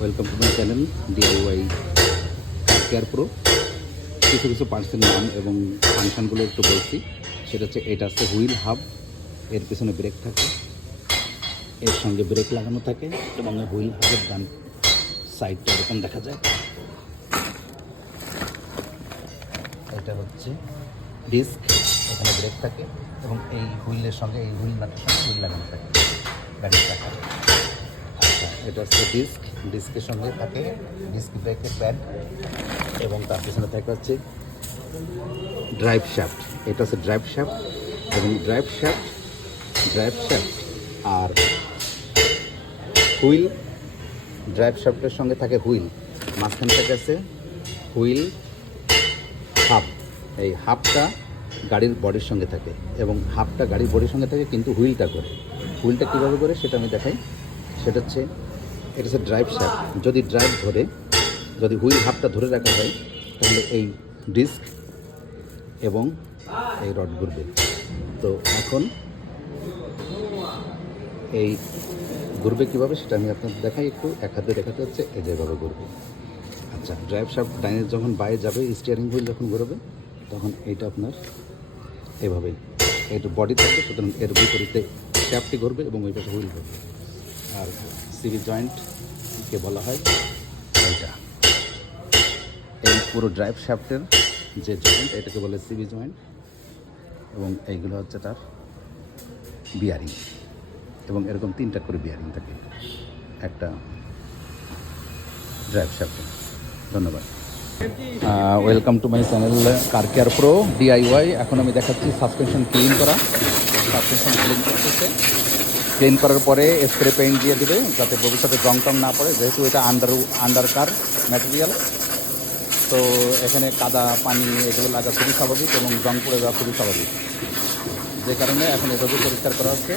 Welcome to my channel DIY car care pro. কিছু কিছু পার্টসের নাম এবং ফাংশনগুলো একটু বলছি। সেটা হচ্ছে এটা হচ্ছে হুইল হাব, এর পেছনে ব্রেক থাকে, এর সঙ্গে ব্রেক লাগানো থাকে এবং হুইল হাবের ডান সাইডটা এরকম দেখা যায়। এটা হচ্ছে ডিস্ক, এখানে ব্রেক থাকে এবং এই হুইলের সঙ্গে এই হুইল নাটের সঙ্গে হুইল লাগানো থাকে গাড়ির চাকা। আচ্ছা, এটা হচ্ছে ডিস্ক, ডিস্কের সঙ্গে থাকে ডিস্ক ব্রেকের প্যাড এবং তার পিছনে থাকে হচ্ছে ড্রাইভ শ্যাফট। এটা হচ্ছে ড্রাইভ শ্যাফট এবং ড্রাইভ শ্যাফট আর হুইল। ড্রাইভ শ্যাফটের সঙ্গে থাকে হুইল, মাঝখানে থাকে আছে হুইল হাব। এই হাবটা গাড়ির বডির সঙ্গে থাকে এবং হাবটা গাড়ির বডির সঙ্গে থাকে, কিন্তু হুইলটা করে। হুইলটা কীভাবে করে সেটা আমি দেখাই। সেটা হচ্ছে এটা হচ্ছে ড্রাইভ শ্যাফট। যদি ড্রাইভ ধরে, যদি হুইল হাবটা ধরে রাখা হয় তাহলে এই ডিস্ক এবং এই রড ঘুরবে। তো এখন এই ঘুরবে কীভাবে সেটা আমি আপনাদের দেখাই। একটু এক হাতে দেখাতে হচ্ছে এই যেভাবে ঘুরবে। আচ্ছা, ড্রাইভ শ্যাফট ডাইনে যখন বাইরে যাবে, স্টিয়ারিং হুইল যখন ঘুরবে তখন এইটা আপনার এভাবেই এর বডি থাকবে, সুতরাং এর বিপরীতে শ্যাফটটি ঘুরবে এবং ওই পাশে হুইল ঘুরবে। আর সিবি জয়েন্টকে বলা হয় এইটা, এই পুরো ড্রাইভ শ্যাফটের যে জয়েন্ট এটাকে বলে সিবি জয়েন্ট এবং এইগুলো হচ্ছে তার বিয়ারিং এবং এরকম 3টা করে বিয়ারিং থাকে একটা ড্রাইভ শ্যাফটে। ধন্যবাদ। Welcome to my channel car care pro DIY. এখন আমি দেখাচ্ছি সাসপেনশন ক্লিন করা। সাসপেনশন ক্লিন করতেছে, ক্লিন করার পরে স্প্রে পেইন্ট দিয়ে দেবে যাতে ভবিষ্যতে জং টং না পড়ে, যেহেতু এটা আন্ডার কার ম্যাটেরিয়াল। তো এখানে কাদা পানি এগুলো লাগা খুবই স্বাভাবিক এবং জং পড়ে যাওয়া খুবই স্বাভাবিক, যে কারণে এখন এভাবে পরিষ্কার করা হচ্ছে।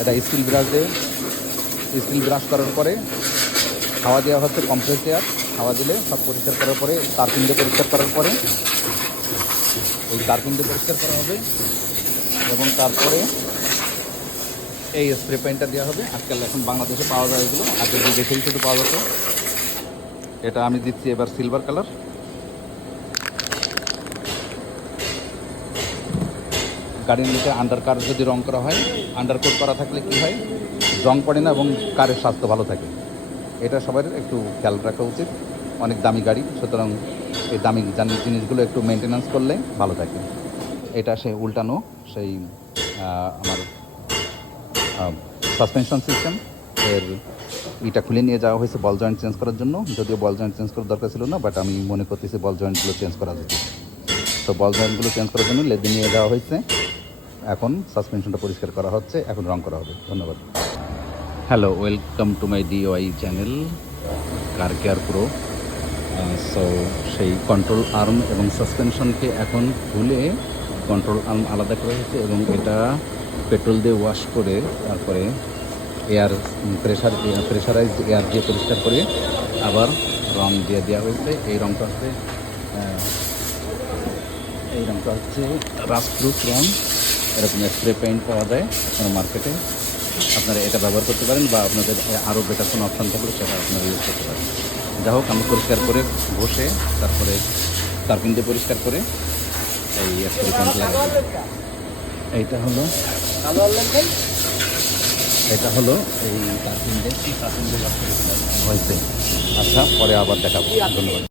এটা স্টিল ব্রাশ করার পরে হাওয়া দেওয়া হচ্ছে, কম্প্রেস এয়ার। হাওয়া দিলে সব পরিষ্কার করার পরে তারপিন দিয়ে পরিষ্কার করার পরে ওই তারপিন দিয়ে পরিষ্কার করা হবে এবং তারপরে এই স্প্রে পেইন্টটা দেওয়া হবে। আজকাল এখন বাংলাদেশে পাওয়া যায় এগুলো, আগে বিদেশেই শুধু পাওয়া যেত। এটা আমি দিচ্ছি এবার সিলভার কালার। গাড়ির নিচে আন্ডার কার যদি রং করা হয়, আন্ডার কোট করা থাকলে কী হয়, জং পড়ে না এবং কারের স্বাস্থ্য ভালো থাকে। এটা সবার একটু খেয়াল রাখা উচিত। অনেক দামি গাড়ি, সুতরাং এই দামি জিনিসগুলো একটু মেনটেন্যান্স করলে ভালো থাকে। এটা সেই উল্টানো সেই আমার সাসপেনশন সিস্টেম এর এটা খুলে নিয়ে যাওয়া হয়েছে বল জয়েন্ট চেঞ্জ করার জন্য। যদিও বল জয়েন্ট চেঞ্জ করার দরকার ছিল না, বাট আমি মনে করতেছি বল জয়েন্টগুলো চেঞ্জ করা যেত। তো বল জয়েন্টগুলো চেঞ্জ করার জন্য লেদে নিয়ে যাওয়া হয়েছে। এখন সাসপেনশনটা পরিষ্কার করা হচ্ছে, এখন রং করা হবে। ধন্যবাদ। Hello, welcome to my DIY channel car care pro. So সেই কন্ট্রোল আর্ম এবং সাসপেনশনকে এখন খুলে কন্ট্রোল আর্ম আলাদা করা হয়েছে এবং এটা পেট্রোল দিয়ে ওয়াশ করে তারপরে এয়ার প্রেশারাইজড এয়ার দিয়ে পরিষ্কার করে আবার রং দিয়ে দেওয়া হয়েছে। এই রংটা হচ্ছে রাস্ট প্রুফ রং। এরকম স্প্রে পেইন্ট পাওয়া যায় কোনো মার্কেটে, আপনারা এটা ব্যবহার করতে পারেন বা আপনাদের আরও বেটার কোনো অপশান থাকলে সেটা আপনারা ইউজ করতে পারেন। যা হোক, আমি পরিষ্কার করে বসে তারপরে তারপিন দিয়ে পরিষ্কার করে এই স্প্রে পেইন্ট লাগাই। এইটা হলো এই তারপিন দিয়ে হয়েছে। আচ্ছা, পরে আবার দেখাবো। ধন্যবাদ।